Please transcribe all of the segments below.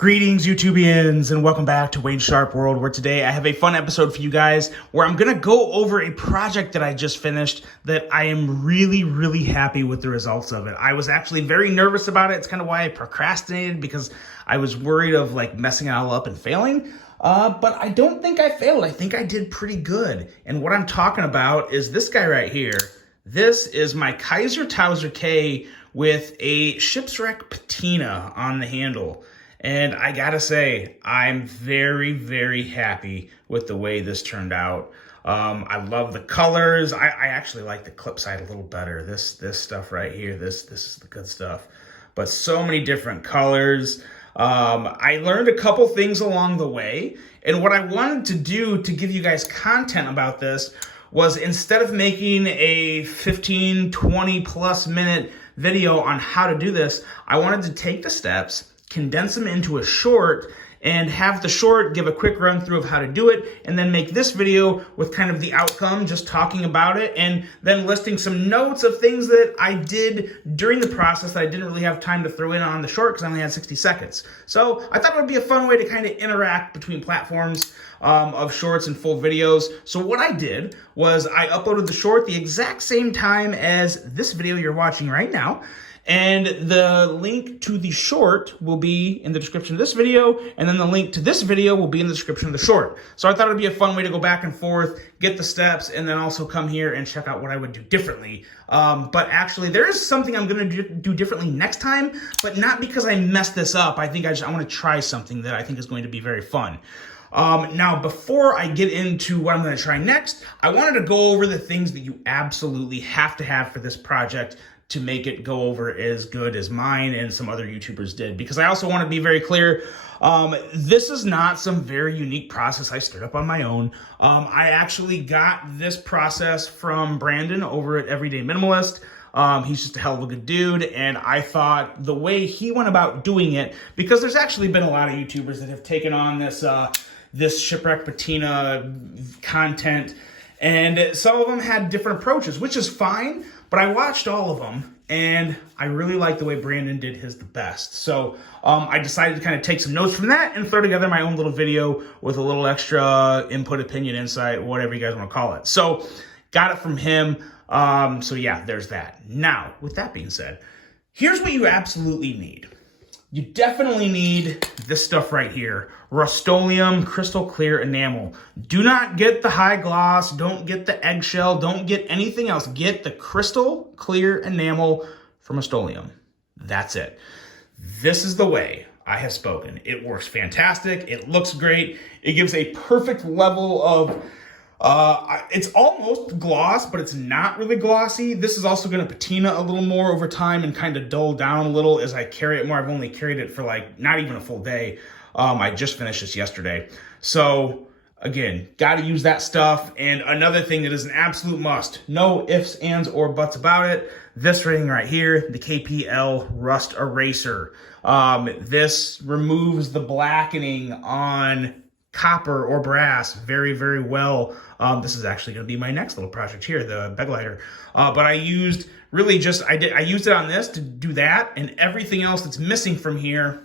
Greetings, YouTubians, and welcome back to Wayne Sharp World, where today I have a fun episode for you guys where I'm going to go over a project that I just finished that I am really happy with the results of it. I was actually very nervous about it. It's kind of why I procrastinated, because I was worried of like messing it all up and failing. But I don't think I failed. I think I did pretty good. And what I'm talking about is this guy right here. This is my Kaiser Towser K with a Shipwreck Patina on the handle. And I gotta say, I'm very happy with the way this turned out. I love the colors. I actually like the clip side a little better. This stuff right here, this is the good stuff. But so many different colors. I learned a couple things along the way. And what I wanted to do to give you guys content about this was, instead of making a 15, 20 plus minute video on how to do this, I wanted to take the steps, condense them into a short, and have the short give a quick run through of how to do it, and then make this video with kind of the outcome, just talking about it, and then listing some notes of things that I did during the process that I didn't really have time to throw in on the short because I only had 60 seconds. So I thought it would be a fun way to kind of interact between platforms of shorts and full videos. So what I did was I uploaded the short the exact same time as this video you're watching right now. And the link to the short will be in the description of this video, and then the link to this video will be in the description of the short. So I thought it would be a fun way to go back and forth, get the steps, and then also come here and check out what I would do differently. But actually, there is something I'm going to do differently next time, but not because I messed this up. I think I want to try something that I think is going to be very fun. Now, before I get into what I'm going to try next, I wanted to go over the things that you absolutely have to have for this project to make it go over as good as mine and some other YouTubers did. Because I also want to be very clear, this is not some very unique process I stood up on my own. I actually got this process from Brandon over at Everyday Minimalist. He's just a hell of a good dude, and I thought the way he went about doing it, because there's actually been a lot of YouTubers that have taken on this this Shipwreck Patina content, and some of them had different approaches, which is fine, but I watched all of them, and I really like the way Brandon did his the best. So I decided to kind of take some notes from that and throw together my own little video with a little extra input, opinion, insight, whatever you guys want to call it. So got it from him. So yeah, there's that. Now, with that being said, here's what you absolutely need. You definitely need this stuff right here. Rust-Oleum Crystal Clear Enamel. Do not get the high gloss. Don't get the eggshell. Don't get anything else. Get the Crystal Clear Enamel from Rust-Oleum. That's it. This is the way I have spoken. It works fantastic. It looks great. It gives a perfect level of... it's almost gloss, but it's not really glossy. This is also going to patina a little more over time and kind of dull down a little as I carry it more. I've only carried it for like not even a full day. I just finished this yesterday. So again, got to use that stuff. And another thing that is an absolute must, no ifs, ands, or buts about it. This ring right here, the KPL Rust Eraser. This removes the blackening on copper or brass very well. This is actually going to be my next little project here, the beg lighter. But I used really just, I used it on this to do that, and everything else that's missing from here,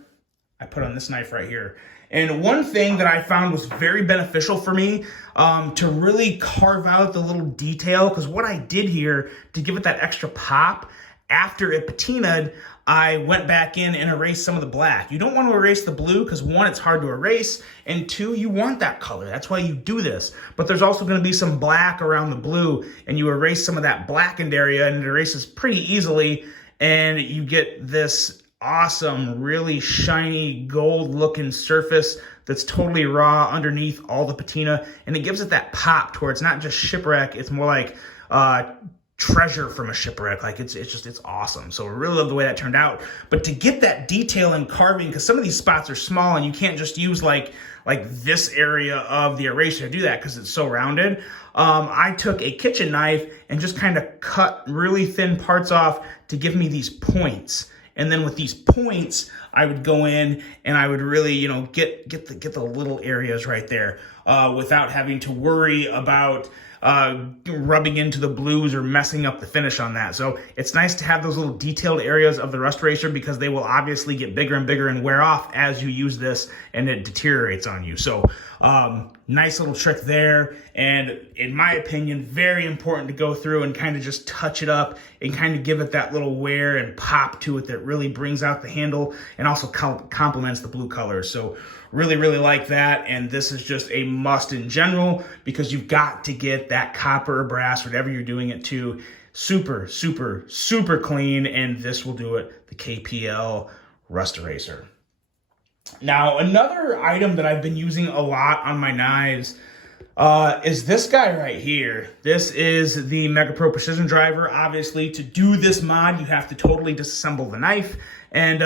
I put on this knife right here. And one thing that I found was very beneficial for me to really carve out the little detail, because what I did here to give it that extra pop, after it patinaed, I went back in and erased some of the black. You don't want to erase the blue because, one, it's hard to erase, and two, you want that color. That's why you do this. But there's also going to be some black around the blue, and you erase some of that blackened area, and it erases pretty easily, and you get this awesome, really shiny, gold-looking surface that's totally raw underneath all the patina, and it gives it that pop to where it's not just shipwreck, it's more like treasure from a shipwreck. Like it's awesome. So I really love the way that turned out. But to get that detail and carving, because some of these spots are small and you can't just use like this area of the eraser to do that because it's so rounded. I took a kitchen knife and just kind of cut really thin parts off to give me these points. And then with these points, I would go in and I would really, you know, get the little areas right there without having to worry about rubbing into the blues or messing up the finish on that. So it's nice to have those little detailed areas of the rust eraser because they will obviously get bigger and bigger and wear off as you use this and it deteriorates on you. So nice little trick there. And in my opinion, very important to go through and kind of just touch it up and kind of give it that little wear and pop to it that really brings out the handle and also complements the blue colors. So really, really like that. And this is just a must in general because you've got to get that copper or brass, whatever you're doing it to, super, super, super clean. And this will do it, the KPL Rust Eraser. Now, another item that I've been using a lot on my knives is this guy right here. This is the Mega Pro Precision Driver. Obviously, to do this mod, you have to totally disassemble the knife. And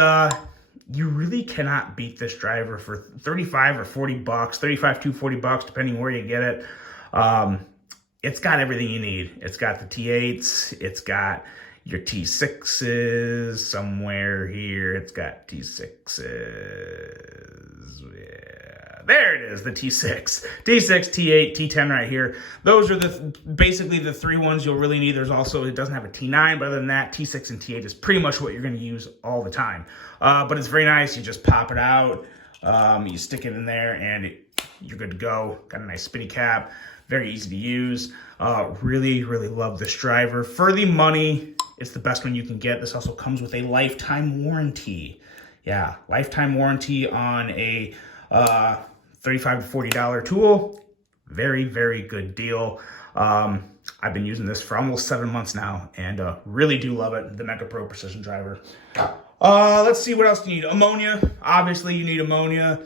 you really cannot beat this driver for 35 or 40 bucks, 35 to 40 bucks, depending where you get it. It's got everything you need. It's got the T8s. It's got your T6s somewhere here. It's got T6s. Yeah, there it is, the T6. T6, T8, T10 right here. Those are basically the three ones you'll really need. There's also, it doesn't have a T9, but other than that, T6 and T8 is pretty much what you're going to use all the time. But it's very nice. You just pop it out, you stick it in there, and you're good to go. Got a nice spinny cap. Very easy to use. Really, really love this driver. For the money, it's the best one you can get. This also comes with a lifetime warranty. Yeah, lifetime warranty on a $35 to $40 tool. Very, very good deal. I've been using this for almost 7 months now and really do love it, the Mega Pro Precision Driver. Let's see, what else do you need? Ammonia. Obviously, you need ammonia.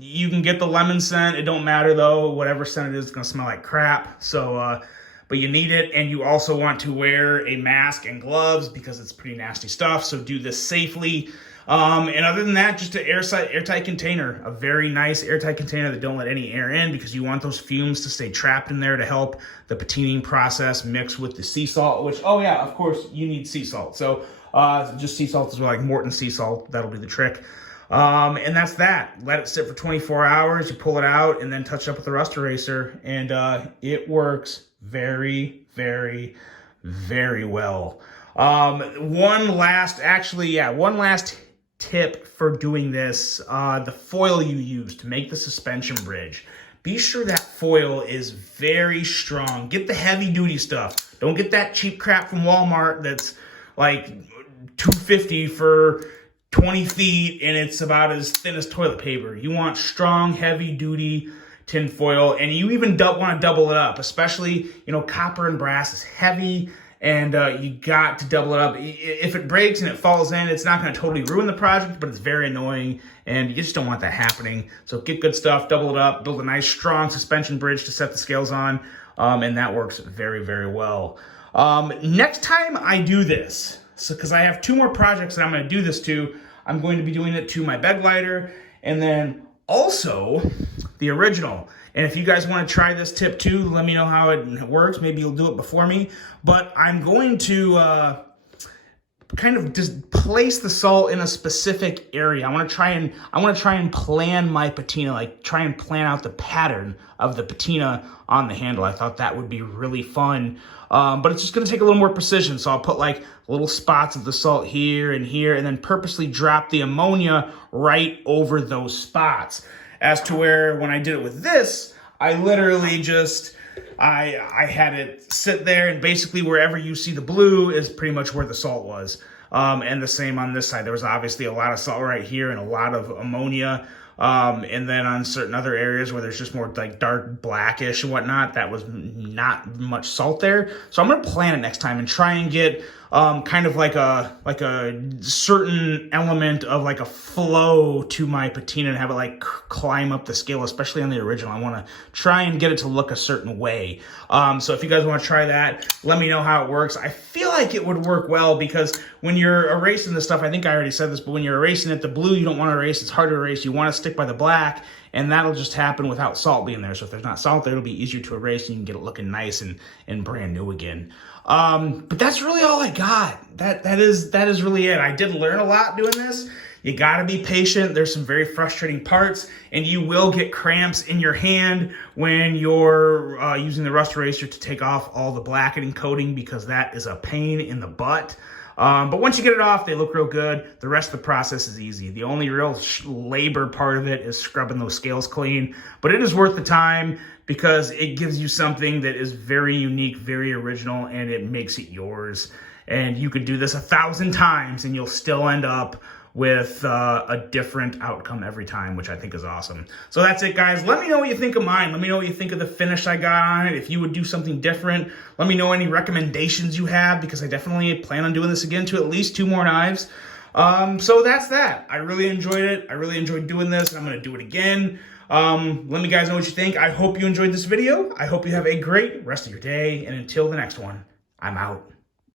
You can get the lemon scent. It don't matter, though. Whatever scent it is, it's going to smell like crap. So, but you need it, and you also want to wear a mask and gloves because it's pretty nasty stuff. So do this safely. And other than that, just an airtight container, a very nice airtight container that don't let any air in because you want those fumes to stay trapped in there to help the patining process mix with the sea salt, which, oh yeah, of course, you need sea salt. So just sea salt as well, like Morton sea salt. That'll do the trick. And that's that. Let it sit for 24 hours. You pull it out and then touch it up with the rust eraser. And it works very, very, very well. One last tip for doing this, the foil you use to make the suspension bridge. Be sure that foil is very strong. Get the heavy duty stuff. Don't get that cheap crap from Walmart that's like $2.50 for 20 feet and it's about as thin as toilet paper. You want strong, heavy duty tin foil, and you even want to double it up, especially, copper and brass is heavy. And you got to double it up. If it breaks and it falls in, it's not going to totally ruin the project, but it's very annoying, and you just don't want that happening. So get good stuff, double it up, build a nice, strong suspension bridge to set the scales on, and that works very, very well. Next time I do this, because I have 2 more projects that I'm going to do this to, I'm going to be doing it to my bed lighter, and then also the original. And if you guys want to try this tip too, let me know how it works. Maybe you'll do it before me. But I'm going to kind of just place the salt in a specific area. I want to try and plan my patina, like try and plan out the pattern of the patina on the handle. I thought that would be really fun. But it's just going to take a little more precision. So I'll put like little spots of the salt here, and then purposely drop the ammonia right over those spots. As to where when I did it with this, I literally just, I had it sit there, and basically wherever you see the blue is pretty much where the salt was. And the same on this side. There was obviously a lot of salt right here and a lot of ammonia. And then on certain other areas where there's just more like dark blackish and whatnot, that was not much salt there. So I'm going to plan it next time and try and get kind of like a certain element of like a flow to my patina and have it like climb up the scale, especially on the original. I want to try and get it to look a certain way. So if you guys want to try that, let me know how it works. I feel like it would work well because when you're erasing this stuff, I think I already said this, but when you're erasing it, the blue you don't want to erase. It's hard to erase. You want to stick by the black, and that'll just happen without salt being there. So if there's not salt there, it'll be easier to erase, and you can get it looking nice and brand new again. But that's really all I got. That is really it. I did learn a lot doing this. You gotta be patient. There's some very frustrating parts, and you will get cramps in your hand when you're using the rust eraser to take off all the blackening coating, because that is a pain in the butt. But once you get it off, they look real good. The rest of the process is easy. The only real labor part of it is scrubbing those scales clean, but it is worth the time because it gives you something that is very unique, very original, and it makes it yours. And you could do this 1,000 times and you'll still end up with a different outcome every time, which I think is awesome. So that's it, guys. Let me know what you think of mine. Let me know what you think of the finish I got on it. If you would do something different, let me know any recommendations you have, because I definitely plan on doing this again to at least 2 more knives. So that's that. I really enjoyed it. I really enjoyed doing this. I'm going to do it again. Let me guys know what you think. I hope you enjoyed this video. I hope you have a great rest of your day. And until the next one, I'm out.